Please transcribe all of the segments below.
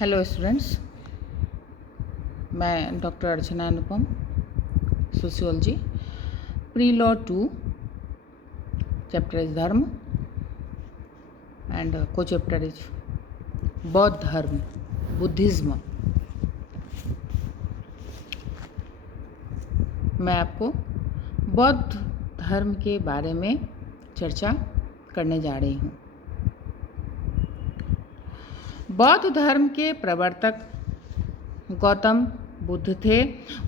Hello students, मैं doctor Archana Anupam, sociology, pre law 2, chapter is धर्म and को chapter is बौद्ध धर्म, बुद्धिज्म। मैं आपको बौद्ध धर्म के बारे में चर्चा करने जा रही हूँ। बौद्ध धर्म के प्रवर्तक गौतम बुद्ध थे।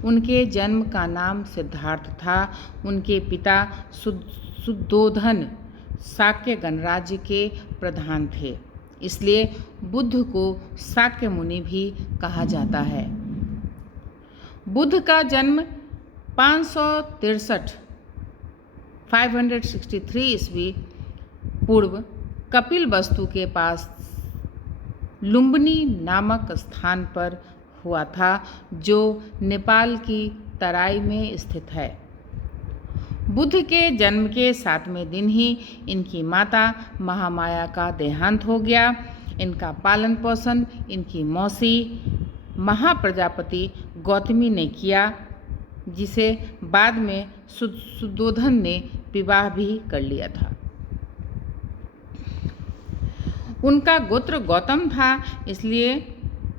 उनके जन्म का नाम सिद्धार्थ था। उनके पिता सुद्धोधन शाक्य गणराज्य के प्रधान थे, इसलिए बुद्ध को शाक्य मुनि भी कहा जाता है। बुद्ध का जन्म 563 ईस्वी पूर्व कपिल वस्तु के पास लुम्बिनी नामक स्थान पर हुआ था, जो नेपाल की तराई में स्थित है। बुद्ध के जन्म के 7वें दिन ही इनकी माता महामाया का देहांत हो गया। इनका पालन पोषण इनकी मौसी महाप्रजापति गौतमी ने किया, जिसे बाद में सुद्धोधन ने विवाह भी कर लिया था। उनका गोत्र गौतम था, इसलिए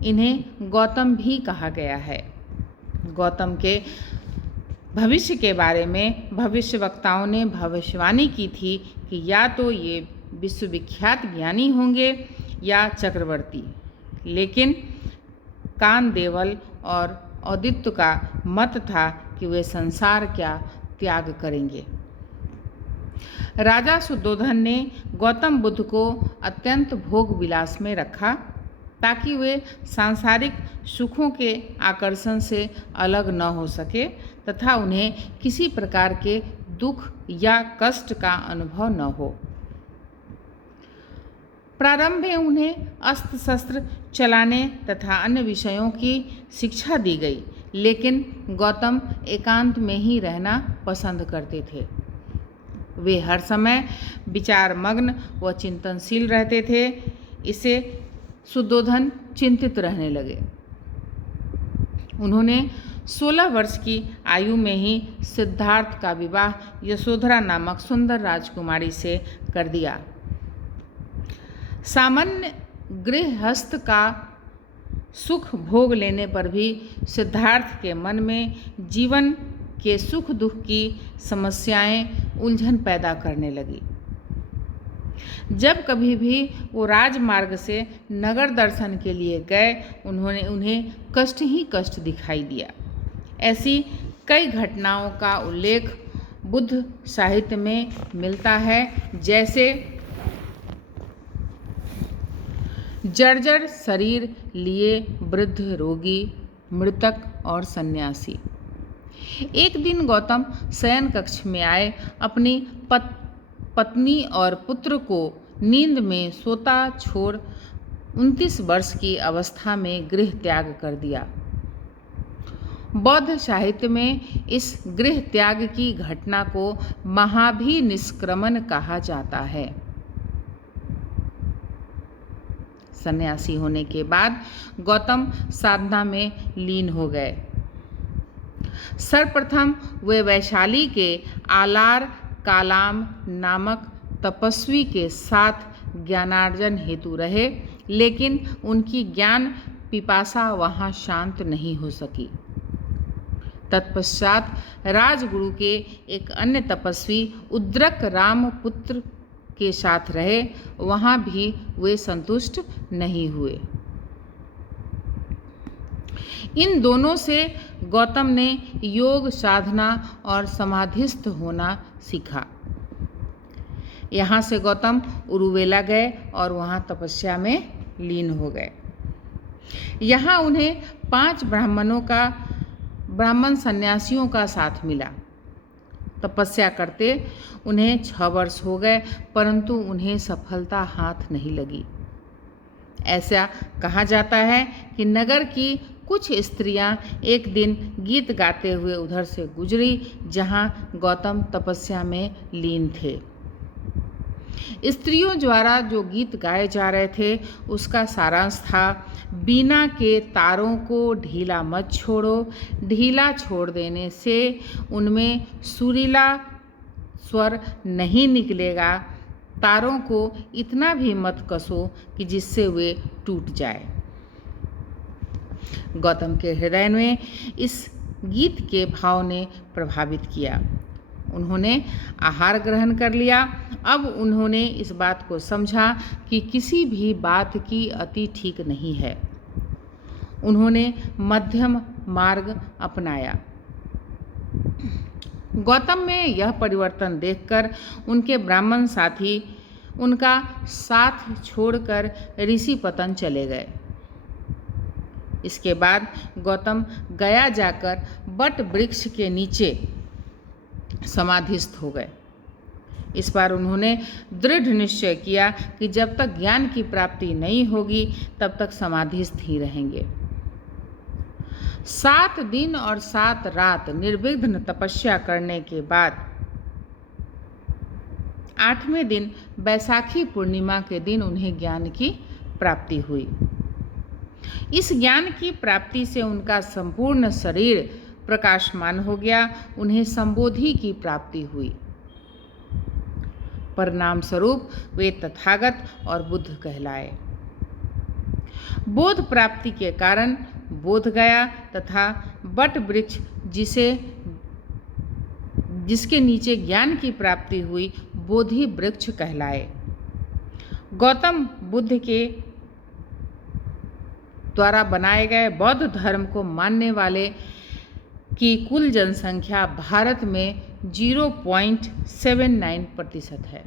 इन्हें गौतम भी कहा गया है। गौतम के भविष्य के बारे में भविष्यवक्ताओं ने भविष्यवाणी की थी कि या तो ये विश्वविख्यात ज्ञानी होंगे या चक्रवर्ती, लेकिन कानदेवल और औदित्य का मत था कि वे संसार क्या त्याग करेंगे। राजा सुद्धोधन ने गौतम बुद्ध को अत्यंत भोग विलास में रखा, ताकि वे सांसारिक सुखों के आकर्षण से अलग न हो सके तथा उन्हें किसी प्रकार के दुख या कष्ट का अनुभव न हो। प्रारंभ में उन्हें अस्त्र शस्त्र चलाने तथा अन्य विषयों की शिक्षा दी गई, लेकिन गौतम एकांत में ही रहना पसंद करते थे। वे हर समय विचार मग्न व चिंतनशील रहते थे। इससे सुद्धोधन चिंतित रहने लगे। उन्होंने 16 वर्ष की आयु में ही सिद्धार्थ का विवाह यशोधरा नामक सुंदर राजकुमारी से कर दिया। सामान्य गृहस्थ का सुख भोग लेने पर भी सिद्धार्थ के मन में जीवन के सुख दुख की समस्याएं उलझन पैदा करने लगी। जब कभी भी वो राजमार्ग से नगर दर्शन के लिए गए, उन्हें कष्ट ही कष्ट दिखाई दिया। ऐसी कई घटनाओं का उल्लेख बुद्ध साहित्य में मिलता है, जैसे जर्जर शरीर लिए वृद्ध, रोगी, मृतक और सन्यासी। एक दिन गौतम शयन कक्ष में आए, अपनी पत्नी और पुत्र को नींद में सोता छोड़ 29 वर्ष की अवस्था में गृह त्याग कर दिया। बौद्ध साहित्य में इस गृह त्याग की घटना को महाभिनिष्क्रमण कहा जाता है। सन्यासी होने के बाद गौतम साधना में लीन हो गए। सर्वप्रथम वे वैशाली के आलार कालाम नामक तपस्वी के साथ ज्ञानार्जन हेतु रहे, लेकिन उनकी ज्ञान पिपासा वहाँ शांत नहीं हो सकी। तत्पश्चात राजगुरु के एक अन्य तपस्वी उद्रक रामपुत्र के साथ रहे, वहाँ भी वे संतुष्ट नहीं हुए। इन दोनों से गौतम ने योग साधना और समाधिस्थ होना सीखा। यहाँ से गौतम उरुवेला गए और वहाँ तपस्या में लीन हो गए। यहाँ उन्हें 5 ब्राह्मण सन्यासियों का साथ मिला। तपस्या करते उन्हें 6 वर्ष हो गए, परंतु उन्हें सफलता हाथ नहीं लगी। ऐसा कहा जाता है कि नगर की कुछ स्त्रियां एक दिन गीत गाते हुए उधर से गुजरी, जहां गौतम तपस्या में लीन थे। स्त्रियों द्वारा जो गीत गाए जा रहे थे उसका सारांश था, बीना के तारों को ढीला मत छोड़ो, ढीला छोड़ देने से उनमें सुरीला स्वर नहीं निकलेगा, तारों को इतना भी मत कसो कि जिससे वे टूट जाए। गौतम के हृदय में इस गीत के भाव ने प्रभावित किया। उन्होंने आहार ग्रहण कर लिया। अब उन्होंने इस बात को समझा कि किसी भी बात की अति ठीक नहीं है। उन्होंने मध्यम मार्ग अपनाया। गौतम में यह परिवर्तन देखकर उनके ब्राह्मण साथी उनका साथ छोड़कर ऋषिपतन चले गए। इसके बाद गौतम गया जाकर बट वृक्ष के नीचे समाधिस्थ हो गए। इस बार उन्होंने दृढ़ निश्चय किया कि जब तक ज्ञान की प्राप्ति नहीं होगी तब तक समाधिस्थ ही रहेंगे। 7 दिन और 7 रात निर्विघ्न तपस्या करने के बाद 8वें दिन बैसाखी पूर्णिमा के दिन उन्हें ज्ञान की प्राप्ति हुई। इस ज्ञान की प्राप्ति से उनका संपूर्ण शरीर प्रकाशमान हो गया। उन्हें संबोधि की प्राप्ति हुई। परिणाम स्वरूप वे तथागत और बुद्ध कहलाए। बोध प्राप्ति के कारण बोध गया तथा बट वृक्ष जिसके नीचे ज्ञान की प्राप्ति हुई बोधि वृक्ष कहलाए। गौतम बुद्ध के द्वारा बनाए गए बौद्ध धर्म को मानने वाले की कुल जनसंख्या भारत में 0.79% है।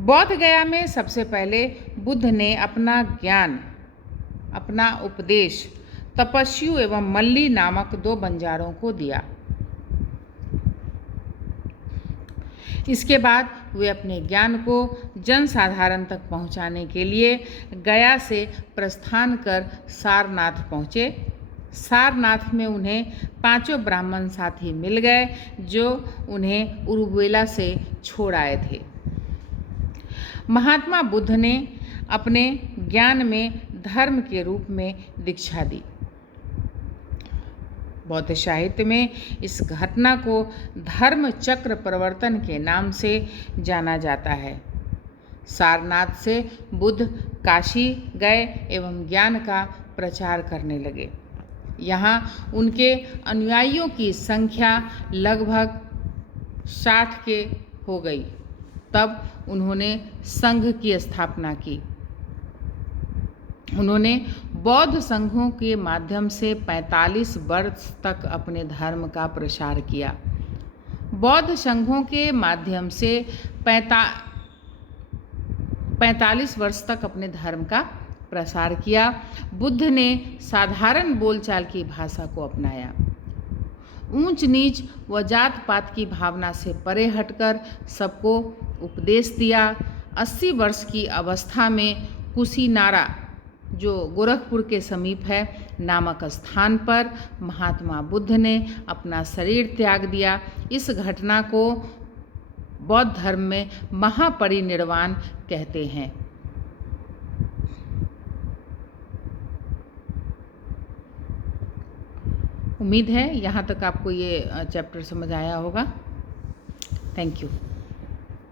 बौद्ध गया में सबसे पहले बुद्ध ने अपना ज्ञान, अपना उपदेश तपस्यु एवं मल्ली नामक 2 बंजारों को दिया। इसके बाद वे अपने ज्ञान को जनसाधारण तक पहुंचाने के लिए गया से प्रस्थान कर सारनाथ पहुँचे। सारनाथ में उन्हें 5 ब्राह्मण साथी मिल गए जो उन्हें उरुवेला से छोड़ आए थे। महात्मा बुद्ध ने अपने ज्ञान में धर्म के रूप में दीक्षा दी। बौद्ध साहित्य में इस घटना को धर्म चक्र प्रवर्तन के नाम से जाना जाता है। सारनाथ से बुद्ध काशी गए एवं ज्ञान का प्रचार करने लगे। यहाँ उनके अनुयायियों की संख्या लगभग 60 के हो गई। तब उन्होंने संघ की स्थापना की। उन्होंने बौद्ध संघों के माध्यम से 45 वर्ष तक अपने धर्म का प्रसार किया। बौद्ध संघों के माध्यम से 45 वर्ष तक अपने धर्म का प्रसार किया। बुद्ध ने साधारण बोलचाल की भाषा को अपनाया। ऊंच नीच व जात पात की भावना से परे हटकर सबको उपदेश दिया। 80 वर्ष की अवस्था में कुशीनारा, जो गोरखपुर के समीप है, नामक स्थान पर महात्मा बुद्ध ने अपना शरीर त्याग दिया। इस घटना को बौद्ध धर्म में महापरिनिर्वाण कहते हैं। उम्मीद है यहाँ तक आपको ये चैप्टर समझ आया होगा। Thank you.